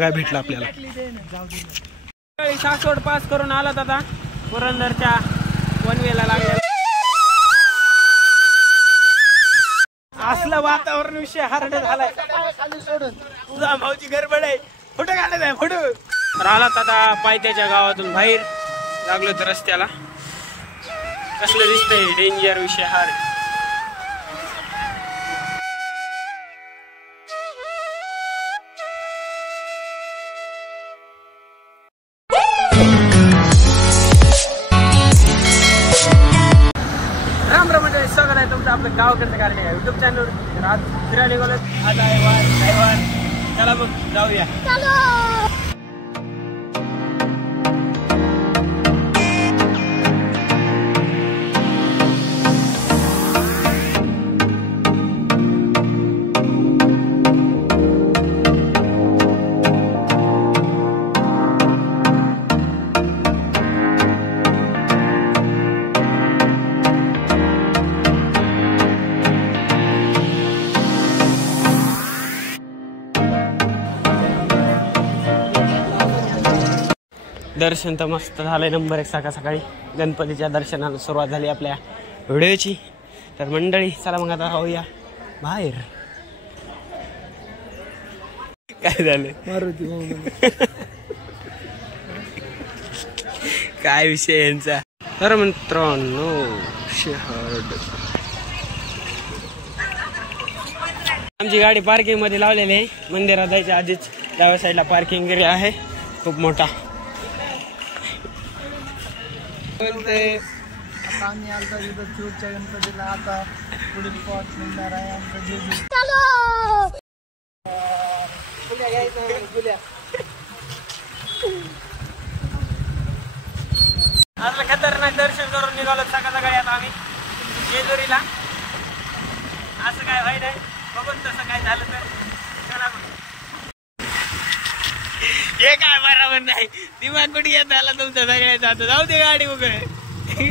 काय भेटलं आपल्याला. सासवड पास करून आलात आता पुरंदरच्या वनवेला लागले. असलं वातावरण विषय हार्ड झालाय. तुझा भाऊची गडबड आहे. फोटो काढत आहे फोटो. राहिलात आता पायथ्याच्या गावातून बाहेर लागलो तर रस्त्याला. कसलं दिसतंय डेंजर विषय हार्ड. राम राम मंडळी, स्वागत आहे तुमचं आपलं गावाकडचं गार्डन आहे युट्यूब चॅनलवर. आज फिरायला गेलो. आज आहे वार. चला मग जाऊया. दर्शन तर मस्त झालंय नंबर 1. सकाळी गणपतीच्या दर्शनाला सुरुवात झाली आपल्या व्हिडिओची. तर मंडळी चला मग आता होऊया बाहेर. काय झालं काय विषय यांचा. तर मित्रांनो आमची गाडी पार्किंग मध्ये लावलेली आहे. मंदिरात जायच्या आधीच डाव्या साईडला पार्किंग एरिया आहे खूप मोठा. आम्ही आलता तिथं चोरच्या गणपतीला. आता पुढील स्पॉट मिळणार आहे आमचं जेजू. आपलं खतरनाक दर्शन करून निघालो सकाळी आता आम्ही जेजुरीला. असं काय व्हाय नाही बघून तसं काय झालं तर हे काय बरोबर नाही. दिमाग कुठे येत आला तुमचा सगळ्याचा. आता जाऊ दे गाडी वगैरे.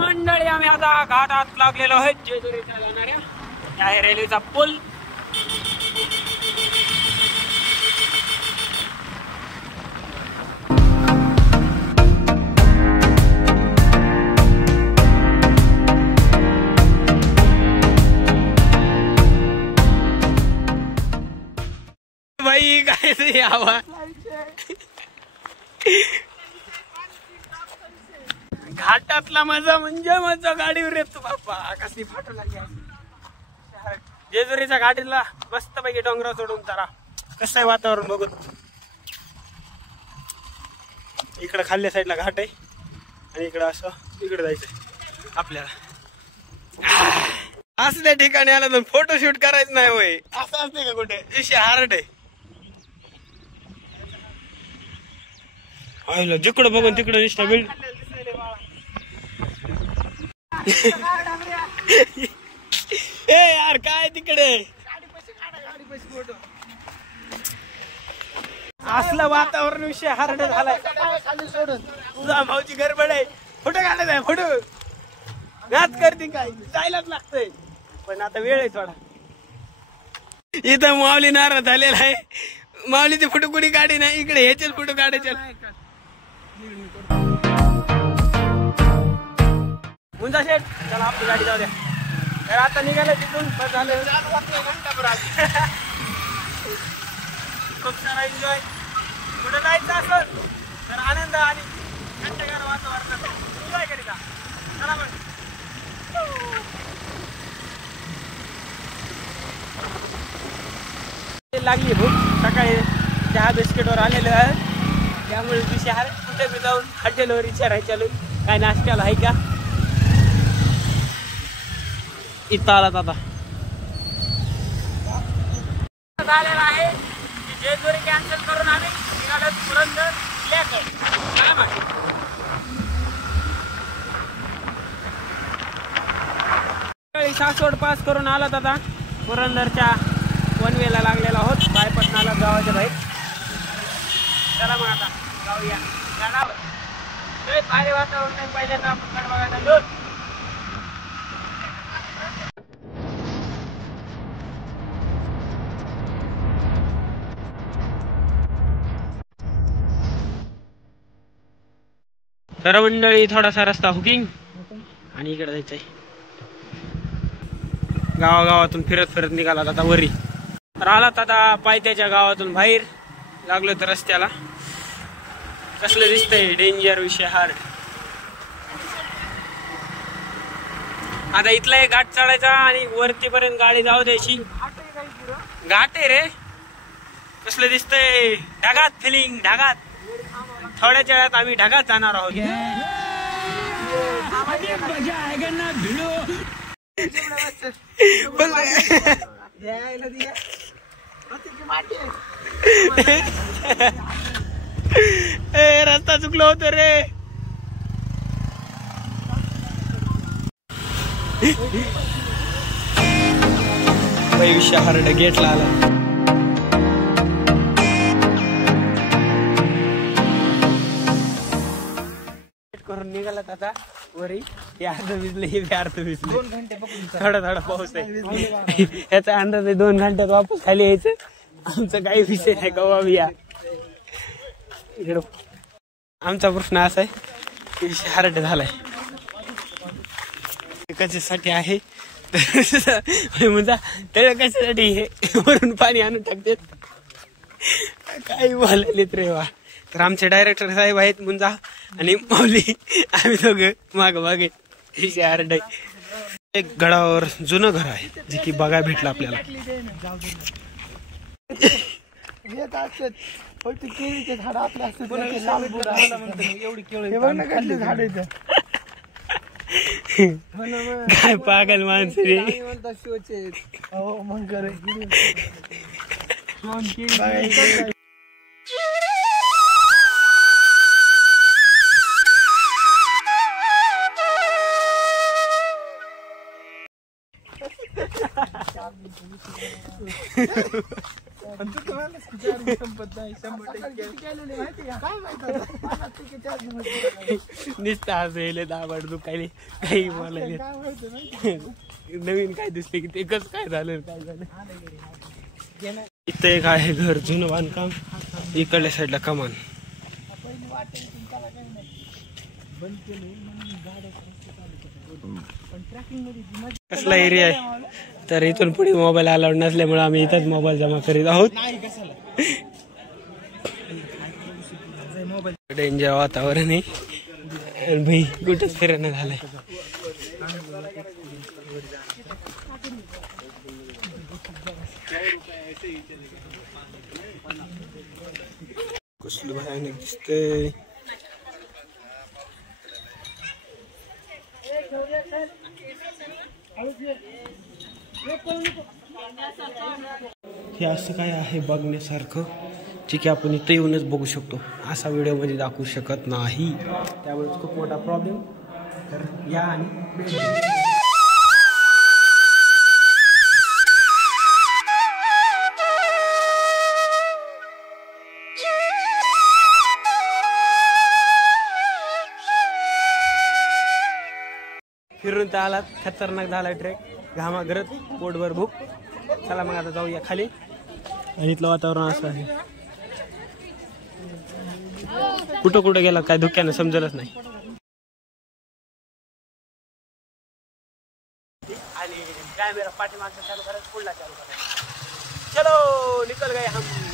मंडळी आम्ही आता घाटात लागलेलो आहे जेजुरीला जाणाऱ्या. आहे रेल्वेचा पूल. बाई काय ते आवाज. घाटातला मजा म्हणजे मजा गाडीवर येतो बाप्पा. कसली फाटू लागली. जेजुरीच्या घाटीला मस्त पैकी डोंगरा सोडून जरा कसं आहे वातावरण बघून. इकडं खाल्ल्या साईडला घाट आहे आणि इकडं असं इकडे जायचंय आपल्याला. असल्या ठिकाणी आला तर फोटोशूट करायचं नाही होय. असं असते का कुठे विषय हार्ड आहे. जिकडं बघून तिकडं दिसत बिल्ड. ए यार काय तिकडे असलं वातावरण विषय हार्ड झालाय. तुझा भाऊची गडबड आहे. फोटो काढत आहे फोटो. नाच करते काय जायलाच लागतंय पण आता वेळ आहे थोडा. इथं माऊली नाराज झालेला आहे. माऊलीचे फोटो कुणी काढी नाही. इकडे ह्याचेच फोटो काढायचे. मुंजा शेठ चला आपली गाडी जाऊ द्या. तर आता निघालं तिथून बस झालं. खूप सारा एन्जॉय. कुठे जायचं असं तर आनंद आणि थंडगार वातावरण एन्जॉय करीता. चला मग. लागली भूक. सकाळी चहा बिस्किटवर आलेलं आहे त्यामुळे विषय आहे. कुठे बी जाऊन हॉटेलवर विचारायच्या काय नाश्त्याला आहे का. इथं आलात आता झालेला आहे. जेजुरी कॅन्सल करून आम्ही निघालो पुरंदर किल्ल्याकडे. सासवड पास करून आलात आता पुरंदरच्या वनवेला लागलेला आहोत. बायपासनाला गावाच्या बाहेर. चला मग आता जाऊया गडावर. भारी वातावरण नाही पहिल्यांदा आपण गड बघायला आलो. तर मंडळी थोडासा रस्ता हुकिंग आणि इकडे जायचंय. गावागावातून फिरत फिरत निघाला आता वरी. तर आलात आता पायथ्याच्या गावातून बाहेर लागलो तर रस्त्याला. कसलं दिसतंय डेंजर विषय हार्ड. आता इथला एक घाट चढायचा आणि वरतीपर्यंत गाडी जाऊ द्यायची. घाट आहे रे. कसलं दिसतंय ढगात फिलिंग ढगात. थोड्याच्या वेळात आम्ही ढगात जाणार आहोत. रस्ता चुकलो होतो रे. विषय हार्ड गेटला आला. करून निघालात आता वरी. हे अर्ध भिजले हे अर्ध भिजले. 2 घंटे थोडा थोडा पाऊस आहे. याचा अंदाज आहे 2 घंट्यात वापस खाली यायचं. आमचं काही विषय नाही कवा बिया. आमचा प्रश्न असा आहे की विषय हार्ड झालाय. कशासाठी आहे म्हणजे तळ कशासाठी हे वरून पाणी आणून टाकतात. काही बोलायलेत रे वा. तर आमचे डायरेक्टर साहेब आहेत मुंजा आणि माऊली. आम्ही दोघं माग मागे. विषय हार्ड आहे. एक गडावर जुनं घर आहे जे की बघायला भेटलं आपल्याला. केळीचे झाड आपल्या एवढी केळी झाड येतं. काय पागल माणसं रे. हो मग नुसतं हसायला दाबाड दुखायले काही बोलायले. नवीन काय दिसले की ते कसं काय झालं काय झालं. इथं एक आहे घर जुनं बांधकाम. इकडल्या साईडला कमान. कसला एरिया आहे. तर इथून पुढे मोबाईल अलाउड नसल्यामुळे आम्ही इथंच मोबाईल जमा करीत आहोत. डेंजर वातावरण आहे. भाई कुठंच फिरणं झालंय. कसलं भयानक दिसतंय. हे असं काय आहे बघण्यासारखं जे की आपण इथं येऊनच बघू शकतो. असा व्हिडिओमध्ये दाखवू शकत नाही. त्यामुळे खूप मोठा प्रॉब्लेम. तर या आणि फिरून तर आलात. खतरनाक झालाय ट्रेक. घामा गरज पोटभर भूक. चला मग आता जाऊया खाली. आणि इथलं वातावरण असं आहे. कुठं कुठं गेला काय धुक्यानं समजलंच नाही. आणि कॅमेरा पाठीमागचा चालू करायचं पुढला चालू करायचा. चलो निकल गए हम.